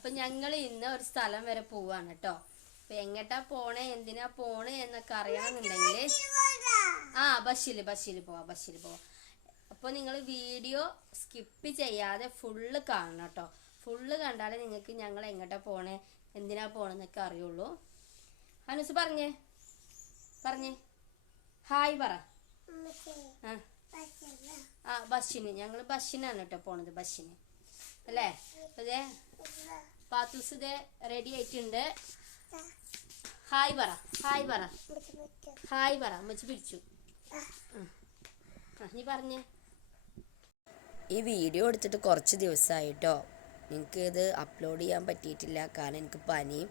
അപ്പം ഞങ്ങൾ ഇന്ന് ഒരു സ്ഥലം വരെ പോവാണ് കേട്ടോ. അപ്പം എങ്ങോട്ടാ പോണേ, എന്തിനാ പോണേ എന്നൊക്കെ അറിയണമെന്നുണ്ടെങ്കിൽ ബസ്സിൽ പോവാം. അപ്പോൾ നിങ്ങൾ വീഡിയോ സ്കിപ്പ് ചെയ്യാതെ ഫുള്ള് കാണണം കേട്ടോ. ഫുള്ള് കണ്ടാലേ നിങ്ങൾക്ക് ഞങ്ങൾ എങ്ങോട്ടാ പോണേ, എന്തിനാ പോണെന്നൊക്കെ അറിയുള്ളൂ. അനുസ് പറഞ്ഞേ ഹായ് പറ. ബസ്സിന് ഞങ്ങൾ ബസ്സിനാണ് കേട്ടോ പോണത്, ബസ്സിന് അല്ലേ. അതെ, പാത്തൂസ് ഇതേ റെഡി ആയിട്ടുണ്ട്. ഹായ് പറ അമ്മച്ചി പിടിച്ചു. നീ പറഞ്ഞേ. ഈ വീഡിയോ എടുത്തിട്ട് കുറച്ച് ദിവസമായിട്ടോ. എനിക്ക് ഇത് അപ്ലോഡ് ചെയ്യാൻ പറ്റിയിട്ടില്ല, കാരണം എനിക്ക് പനിയും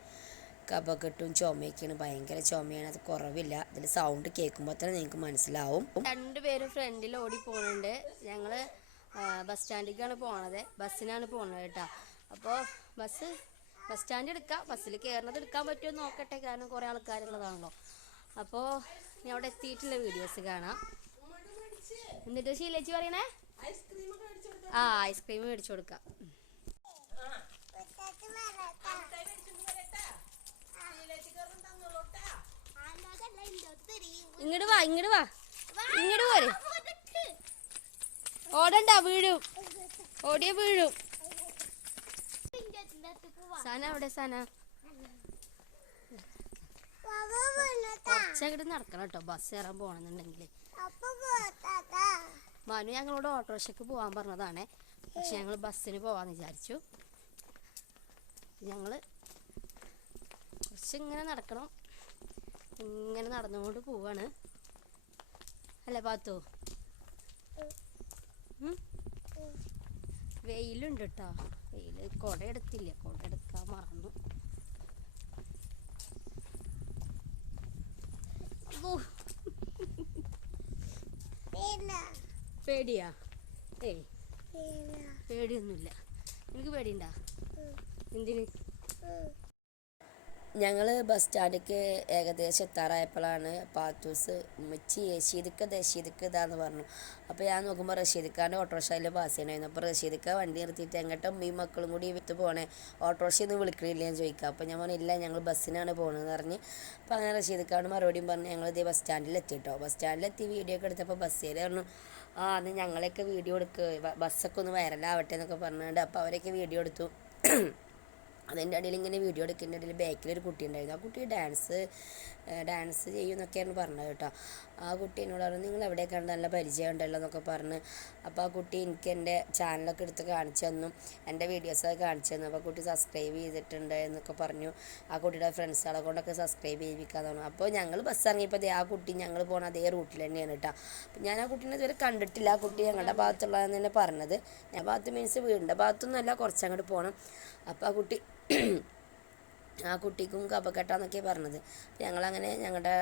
കഫക്കെട്ടും ചുമയൊക്കെയാണ്. ഭയങ്കര ചുമയാണ്, അത് കുറവില്ല. ഇതിൽ സൗണ്ട് കേൾക്കുമ്പോൾ തന്നെ നിങ്ങൾക്ക് മനസ്സിലാവും. രണ്ടുപേരും ഫ്രണ്ടിൽ ഓടി പോകുന്നുണ്ട്. ഞങ്ങൾ ബസ് സ്റ്റാൻഡിലേക്കാണ് പോണത്, ബസ്സിനാണ് പോണത് കേട്ടോ. അപ്പോൾ ബസ് സ്റ്റാൻഡ് എടുക്കാം, ബസ്സിൽ കയറുന്നത് എടുക്കാൻ പറ്റുമോ നോക്കട്ടെ, കാരണം കുറേ ആൾക്കാരുള്ളതാണല്ലോ. അപ്പോൾ ഞാൻ അവിടെ എത്തിയിട്ടുള്ള വീഡിയോസ് കാണാം. എന്നിട്ട് ശീലേച്ചി പറയണേ ഐസ്ക്രീം മേടിച്ചു കൊടുക്കാം. ഇങ്ങോട്ട് പോരെ. ഓടണ്ട, വീഴും. സന അവിടെ കുറച്ചങ്ങോട്ട് നടക്കണം കേട്ടോ, ബസ് കയറാൻ പോകണമെന്നുണ്ടെങ്കിൽ. മനു ഞങ്ങളോട് ഓട്ടോറിക്ഷയ്ക്ക് പോകാൻ പറഞ്ഞതാണേ, പക്ഷെ ഞങ്ങൾ ബസ്സിന് പോവാന്ന് വിചാരിച്ചു. ഞങ്ങൾ കുറച്ചിങ്ങനെ നടക്കണം, ഇങ്ങനെ നടന്നുകൊണ്ട് പോവാണ് അല്ലേ പാത്തു. വെയിലുണ്ട് കേട്ടോ, വെയില്. കുട എടുത്തില്ല, കുട എടുക്കാൻ മറന്നു. പേടിയാ? പേടിയൊന്നുമില്ല. എനിക്ക് പേടിയുണ്ടാ? എന്തിന്? ഞങ്ങൾ ബസ് സ്റ്റാൻഡിലേക്ക് ഏകദേശം എത്താറായപ്പോഴാണ് പാത്തൂസ് ഉമ്മച്ചി റഷീദിക്ക് ഇതാന്ന് പറഞ്ഞു. അപ്പോൾ ഞാൻ നോക്കുമ്പോൾ റഷീദിക്കാൻ്റെ ഓട്ടോറിക്ഷയിൽ പാസ് ചെയ്യണമായിരുന്നു. അപ്പോൾ റഷീദിക്ക വണ്ടി നിർത്തിയിട്ട് എങ്ങോട്ടും ഈ മക്കളും കൂടി വിത്ത് പോകണേ, ഓട്ടോറിക്ഷ ഒന്നും വിളിക്കണില്ല എന്ന് ചോദിക്കുക. അപ്പോൾ ഞാൻ പറഞ്ഞില്ല, ഞങ്ങൾ ബസ്സിനാണ് പോകണമെന്ന് പറഞ്ഞ്. അപ്പോൾ അങ്ങനെ റഷീദിക്കാണ് മറുപടിയും പറഞ്ഞ് ഞങ്ങൾ ഇതേ ബസ് സ്റ്റാൻഡിലെത്തി കേട്ടോ. ബസ് സ്റ്റാൻഡിലെത്തി വീഡിയോ ഒക്കെ എടുത്തപ്പോൾ ബസ്സുകാർ പറഞ്ഞു അന്ന് ഞങ്ങളെയൊക്കെ വീഡിയോ എടുക്കുക, ബസ്സൊക്കെ ഒന്ന് വൈറലാവട്ടെ എന്നൊക്കെ പറഞ്ഞുകൊണ്ട് അപ്പോൾ അവരൊക്കെ വീഡിയോ എടുത്തു. അതിൻ്റെ ഇടയിൽ ഇങ്ങനെ വീഡിയോ എടുക്കുന്നതിൻ്റെ ഇടയിൽ ബാക്കിലൊരു കുട്ടി ഉണ്ടായിരുന്നു. ആ കുട്ടി ഡാൻസ് ചെയ്യുമെന്നൊക്കെയാണ് പറഞ്ഞത് കേട്ടോ. ആ കുട്ടി എന്നോട് പറഞ്ഞു നിങ്ങൾ എവിടെയൊക്കെ കണ്ട് നല്ല പരിചയം ഉണ്ടല്ലോ എന്നൊക്കെ പറഞ്ഞ്. അപ്പോൾ ആ കുട്ടി എനിക്ക് എൻ്റെ ചാനലൊക്കെ എടുത്ത് കാണിച്ചു തന്നു, എൻ്റെ വീഡിയോസൊക്കെ കാണിച്ചു തന്നു. അപ്പോൾ കുട്ടി സബ്സ്ക്രൈബ് ചെയ്തിട്ടുണ്ട് എന്നൊക്കെ പറഞ്ഞു. ആ കുട്ടിയുടെ ഫ്രണ്ട്സുകളെ കൊണ്ടൊക്കെ സബ്സ്ക്രൈബ് ചെയ്യിപ്പിക്കാൻ തോന്നുന്നു. അപ്പോൾ ഞങ്ങൾ ബസ് ഇറങ്ങിയപ്പോൾ ആ കുട്ടി ഞങ്ങൾ പോകണ അതേ റൂട്ടിൽ തന്നെയാണ് കേട്ടോ. അപ്പോൾ ഞാൻ ആ കുട്ടീനെ ഇതുവരെ കണ്ടിട്ടില്ല. ആ കുട്ടി ഞങ്ങളുടെ ഭാഗത്തുള്ളതെന്ന് തന്നെ പറഞ്ഞത്. ഞാൻ ഭാഗത്ത് മീൻസ് വീടിൻ്റെ ഭാഗത്തൊന്നുമല്ല, കുറച്ചങ്ങോട്ട് പോകണം. അപ്പോൾ ആ കുട്ടിക്കും കഫക്കെട്ടാന്നൊക്കെ പറഞ്ഞത്. ഞങ്ങളങ്ങനെ ഞങ്ങളുടെ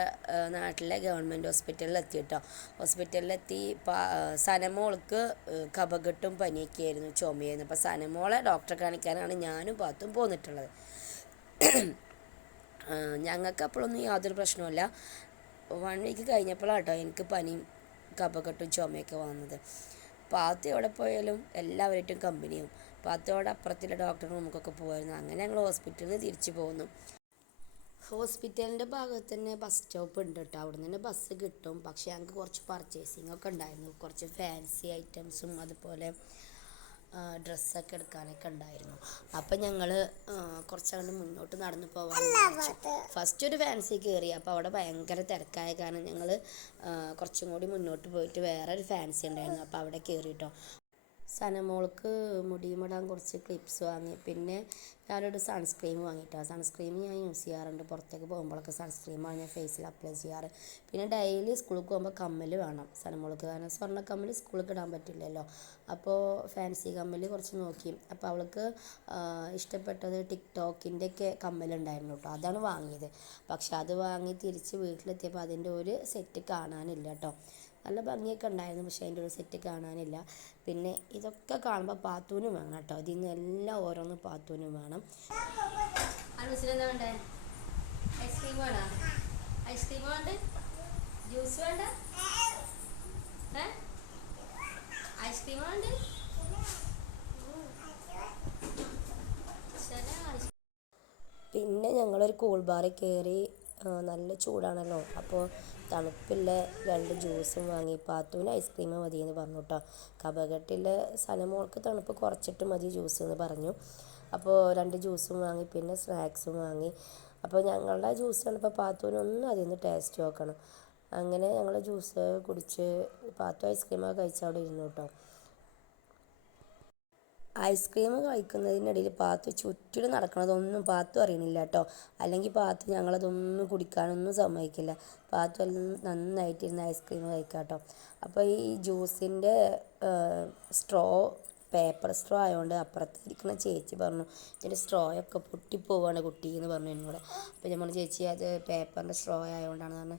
നാട്ടിലെ ഗവൺമെൻറ് ഹോസ്പിറ്റലിൽ എത്തി കേട്ടോ. ഹോസ്പിറ്റലിലെത്തി സനമോൾക്ക് കഫക്കെട്ടും പനിയൊക്കെ ആയിരുന്നു, ചുമയായിരുന്നു. അപ്പോൾ സനമോളെ ഡോക്ടറെ കാണിക്കാനാണ് ഞാനും പാത്തും പോന്നിട്ടുള്ളത്. ഞങ്ങൾക്ക് അപ്പോഴൊന്നും യാതൊരു പ്രശ്നമില്ല. 1 വീക്ക് കഴിഞ്ഞപ്പോഴാണ് കേട്ടോ എനിക്ക് പനിയും കഫക്കെട്ടും ചുമയൊക്കെ വന്നത്. പാത്ത് എവിടെ പോയാലും എല്ലാവരായിട്ടും കമ്പനിയാവും. പാത്തോടെ അപ്പുറത്തുള്ള ഡോക്ടർ റൂമൊക്കെ പോകുമായിരുന്നു. അങ്ങനെ ഞങ്ങൾ ഹോസ്പിറ്റലിൽ നിന്ന് തിരിച്ചു പോകുന്നു. ഹോസ്പിറ്റലിൻ്റെ ഭാഗത്ത് തന്നെ ബസ് സ്റ്റോപ്പ് ഉണ്ട് കേട്ടോ, അവിടെ നിന്ന് തന്നെ ബസ് കിട്ടും. പക്ഷേ ഞങ്ങൾക്ക് കുറച്ച് പർച്ചേസിങ് ഒക്കെ ഉണ്ടായിരുന്നു, കുറച്ച് ഫാൻസി ഐറ്റംസും അതുപോലെ ഡ്രസ്സൊക്കെ എടുക്കാനൊക്കെ ഉണ്ടായിരുന്നു. അപ്പം ഞങ്ങൾ കുറച്ചങ്ങോട്ട് മുന്നോട്ട് നടന്നു പോകാൻ ഫസ്റ്റ് ഒരു ഫാൻസി കയറി. അപ്പോൾ അവിടെ ഭയങ്കര തിരക്കായ കാരണം ഞങ്ങൾ കുറച്ചും കൂടി മുന്നോട്ട് പോയിട്ട് വേറൊരു ഫാൻസി ഉണ്ടായിരുന്നു, അപ്പോൾ അവിടെ കയറി കേട്ടോ. സനമോൾക്ക് മുടിയിടാൻ കുറച്ച് ക്ലിപ്സ് വാങ്ങി, പിന്നെ ഞാനൊരു സൺസ്ക്രീം വാങ്ങിയിട്ടോ. സൺസ്ക്രീം ഞാൻ യൂസ് ചെയ്യാറുണ്ട്, പുറത്തേക്ക് പോകുമ്പോഴൊക്കെ സൺസ്ക്രീമാണ് ഞാൻ ഫേസിൽ അപ്ലൈ ചെയ്യാറ്. പിന്നെ ഡെയിലി സ്കൂളിൽ പോകുമ്പോൾ കമ്മൽ വേണം സനമോൾക്ക്, കാരണം സ്വർണ്ണ കമ്മൽ സ്കൂളിൽ ഇടാൻ പറ്റില്ലല്ലോ. അപ്പോൾ ഫാൻസി കമ്മൽ കുറച്ച് നോക്കി. അപ്പോൾ അവൾക്ക് ഇഷ്ടപ്പെട്ടത് ടിക്ടോക്കിൻ്റെ ഒക്കെ കമ്മലുണ്ടായിരുന്നു കേട്ടോ, അതാണ് വാങ്ങിയത്. പക്ഷെ അത് വാങ്ങി തിരിച്ച് വീട്ടിലെത്തിയപ്പോൾ അതിൻ്റെ ഒരു സെറ്റ് കാണാനില്ല കേട്ടോ. നല്ല ഭംഗിയൊക്കെ ഉണ്ടായിരുന്നു, പക്ഷേ അതിൻ്റെ ഒരു സെറ്റ് കാണാനില്ല. പിന്നെ ഇതൊക്കെ കാണുമ്പോൾ പാത്തൂനും വേണം കേട്ടോ, ഇതിൽ നിന്ന് എല്ലാം ഓരോന്നും പാത്തൂനും വേണം. അനുസരിച്ച് വേണ്ടേ? ഐസ്ക്രീം വേണോ? ഐസ്ക്രീം വേണ്ട? ജ്യൂസ് വേണ്ട? ഐസ്ക്രീം വേണ്ട? ശരി. ഞങ്ങളൊരു കൂൾ ബാറിൽ കയറി. നല്ല ചൂടാണല്ലോ, അപ്പോൾ തണുപ്പില്ല 2 ജ്യൂസും വാങ്ങി. പാത്തുവിന് ഐസ്ക്രീം മതിയെന്ന് പറഞ്ഞു കേട്ടോ. കഫക്കെട്ടിലെ സനമോൾക്ക് തണുപ്പ് കുറച്ചിട്ട് മതി ജ്യൂസ് എന്ന് പറഞ്ഞു. അപ്പോൾ 2 ജ്യൂസും വാങ്ങി, പിന്നെ സ്നാക്സും വാങ്ങി. അപ്പോൾ ഞങ്ങളുടെ ജ്യൂസ് കണ്ടപ്പോൾ പാത്തുവിനൊന്നും അതിൽ നിന്ന് ടേസ്റ്റ് നോക്കണം. അങ്ങനെ ഞങ്ങൾ ജ്യൂസ് കുടിച്ച് പാത്തു ഐസ്ക്രീമൊക്കെ കഴിച്ച് അവിടെ ഇരുന്നു കേട്ടോ. ഐസ്ക്രീം കഴിക്കുന്നതിനിടയിൽ പാത്തു ചുറ്റിലും നടക്കണതൊന്നും പാത്തു അറിയണില്ല കേട്ടോ. അല്ലെങ്കിൽ പാത്തു ഞങ്ങളതൊന്നും കുടിക്കാനൊന്നും സമ്മതിക്കില്ല. പാത്തു എല്ലാം നന്നായിട്ടിരുന്ന് ഐസ്ക്രീം കഴിക്കാം കേട്ടോ. അപ്പോൾ ഈ ജ്യൂസിൻ്റെ സ്ട്രോ പേപ്പർ സ്ട്രോ ആയതുകൊണ്ട് അപ്പുറത്തിരിക്കുന്ന ചേച്ചി പറഞ്ഞു, ഇതിൻ്റെ സ്ട്രോയൊക്കെ പൊട്ടിപ്പോവാണ് കുട്ടി എന്ന് പറഞ്ഞു എന്നോട്. അപ്പോൾ നമ്മൾ ചേച്ചി അത് പേപ്പറിൻ്റെ സ്ട്രോ ആയതുകൊണ്ടാണ് പറഞ്ഞു.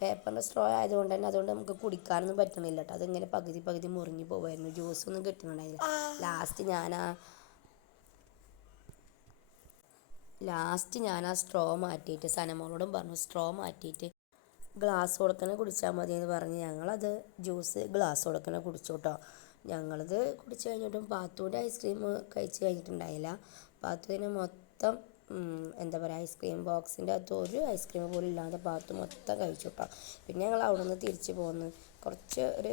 പേപ്പറിൻ്റെ സ്ട്രോ ആയതുകൊണ്ട് തന്നെ അതുകൊണ്ട് നമുക്ക് കുടിക്കാനൊന്നും പറ്റണില്ല കേട്ടോ. അതിങ്ങനെ പകുതി പകുതി മുറിഞ്ഞു പോകുമായിരുന്നു, ജ്യൂസൊന്നും കിട്ടുന്നുണ്ടായില്ല. ലാസ്റ്റ് ഞാൻ ആ സ്ട്രോ മാറ്റിയിട്ട് സനമോളോടും പറഞ്ഞു സ്ട്രോ മാറ്റിയിട്ട് ഗ്ലാസ് കൊടുക്കണ കുടിച്ചാൽ മതി എന്ന് പറഞ്ഞ് ഞങ്ങളത് ജ്യൂസ് ഗ്ലാസ് കൊടുക്കണ കുടിച്ചു കേട്ടോ. ഞങ്ങളത് കുടിച്ച് കഴിഞ്ഞിട്ടും പാത്തുവിൻ്റെ ഐസ്ക്രീം കഴിച്ച് കഴിഞ്ഞിട്ടുണ്ടായില്ല. പാത്തുവിന് മൊത്തം എന്താ പറയുക, ഐസ്ക്രീം ബോക്സിൻ്റെ അകത്ത് ഒരു ഐസ്ക്രീം പോലും ഇല്ലാതെ പാത്തു മൊത്തം കഴിച്ചു കേട്ടോ. പിന്നെ ഞങ്ങൾ അവിടെ നിന്ന് തിരിച്ച് പോന്ന് കുറച്ച് ഒരു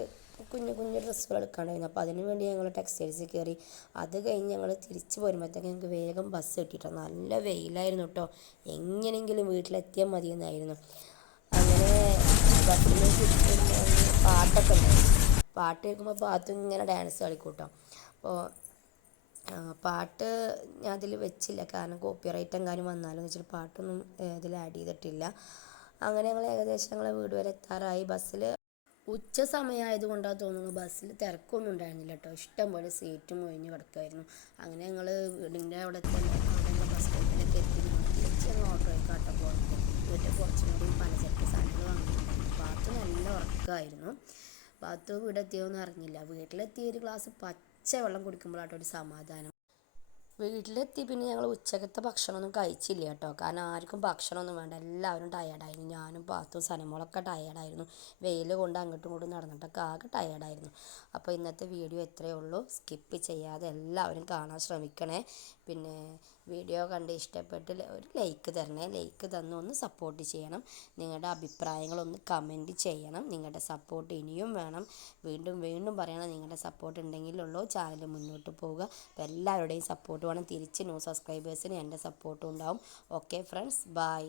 കുഞ്ഞു കുഞ്ഞു ഡ്രസ്സുകൾ എടുക്കാണ്ടായിരുന്നു. അപ്പോൾ അതിന് വേണ്ടി ഞങ്ങൾ ടെക്സ്റ്റൈൽസിൽ കയറി. അത് കഴിഞ്ഞ് ഞങ്ങൾ തിരിച്ച് പോരുമ്പോഴത്തേക്ക് ഞങ്ങൾക്ക് വേഗം ബസ് കിട്ടിയിട്ടോ. നല്ല വെയിലായിരുന്നു കേട്ടോ. എങ്ങനെയെങ്കിലും വീട്ടിലെത്തിയാൽ മതിയെന്നായിരുന്നു. അങ്ങനെ ബസ്സിൽ പാട്ടൊക്കെ ഉണ്ടായിരുന്നു. പാട്ട് കേൾക്കുമ്പോൾ പാത്തു ഇങ്ങനെ ഡാൻസ് കളിക്കും കേട്ടോ. അപ്പോൾ പാട്ട് ഞാൻ അതിൽ വെച്ചില്ല, കാരണം കോപ്പിറൈറ്റ് എങ്ങാനും വന്നാലെന്ന് വെച്ചിട്ട് പാട്ടൊന്നും ഇതിൽ ആഡ് ചെയ്തിട്ടില്ല. അങ്ങനെ ഞങ്ങൾ ഏകദേശം ഞങ്ങളെ വീട് വരെ എത്താറായി. ബസ്സിൽ ഉച്ച സമയമായതുകൊണ്ടാണ് തോന്നുന്നു ബസ്സിൽ തിരക്കൊന്നും ഉണ്ടായിരുന്നില്ല കേട്ടോ. ഇഷ്ടംപോലെ സീറ്റും ഒഴിഞ്ഞ് കിടക്കുമായിരുന്നു. അങ്ങനെ ഞങ്ങൾ വീടിൻ്റെ അവിടെ ബസ് സ്റ്റോപ്പിലൊക്കെ എത്തി. തിരിച്ച് ഞങ്ങൾ ഓട്ടോയൊക്കെ ആട്ടോ പോയിട്ട് വീട്ടിൽ കുറച്ചും കൂടി പലചരക്ക് സാധനങ്ങൾ വാങ്ങിയിട്ടുണ്ടായിരുന്നു. പാത്തു നല്ല ഉറക്കമായിരുന്നു. പാത്തു വീടെത്തിയോന്ന് അറിഞ്ഞില്ല. വീട്ടിലെത്തി ഒരു ഗ്ലാസ് പച്ച വെള്ളം കുടിക്കുമ്പോഴാട്ടോ ഒരു സമാധാനം. വീട്ടിലെത്തി പിന്നെ ഞങ്ങൾ ഉച്ചക്കത്തെ ഭക്ഷണമൊന്നും കഴിച്ചില്ല കേട്ടോ. കാരണം ആർക്കും ഭക്ഷണമൊന്നും വേണ്ട, എല്ലാവരും ടയേർഡായിരുന്നു. ഞാനും പാത്തും സനമോളൊക്കെ ടയേർഡായിരുന്നു. വെയിൽ കൊണ്ട് അങ്ങോട്ടും ഇങ്ങോട്ടും നടന്നിട്ടൊക്കെ ആകെ ടയേർഡായിരുന്നു. അപ്പോൾ ഇന്നത്തെ വീഡിയോ ഇത്രയേ ഉള്ളൂ. സ്കിപ്പ് ചെയ്യാതെ എല്ലാവരും കാണാൻ ശ്രമിക്കണേ. പിന്നെ വീഡിയോ കണ്ട് ഇഷ്ടപ്പെട്ട് ഒരു ലൈക്ക് തരണേ. ലൈക്ക് തന്ന് ഒന്ന് സപ്പോർട്ട് ചെയ്യണം. നിങ്ങളുടെ അഭിപ്രായങ്ങളൊന്ന് കമൻറ്റ് ചെയ്യണം. നിങ്ങളുടെ സപ്പോർട്ട് ഇനിയും വേണം. വീണ്ടും വീണ്ടും പറയണം, നിങ്ങളുടെ സപ്പോർട്ട് ഉണ്ടെങ്കിലുള്ളൂ ചാനൽ മുന്നോട്ട് പോവുക. അപ്പോൾ എല്ലാവരുടെയും സപ്പോർട്ട് വേണം. തിരിച്ച് ന്യൂ സബ്സ്ക്രൈബേഴ്സിന് എൻ്റെ സപ്പോർട്ടും ഉണ്ടാവും. Okay friends, by.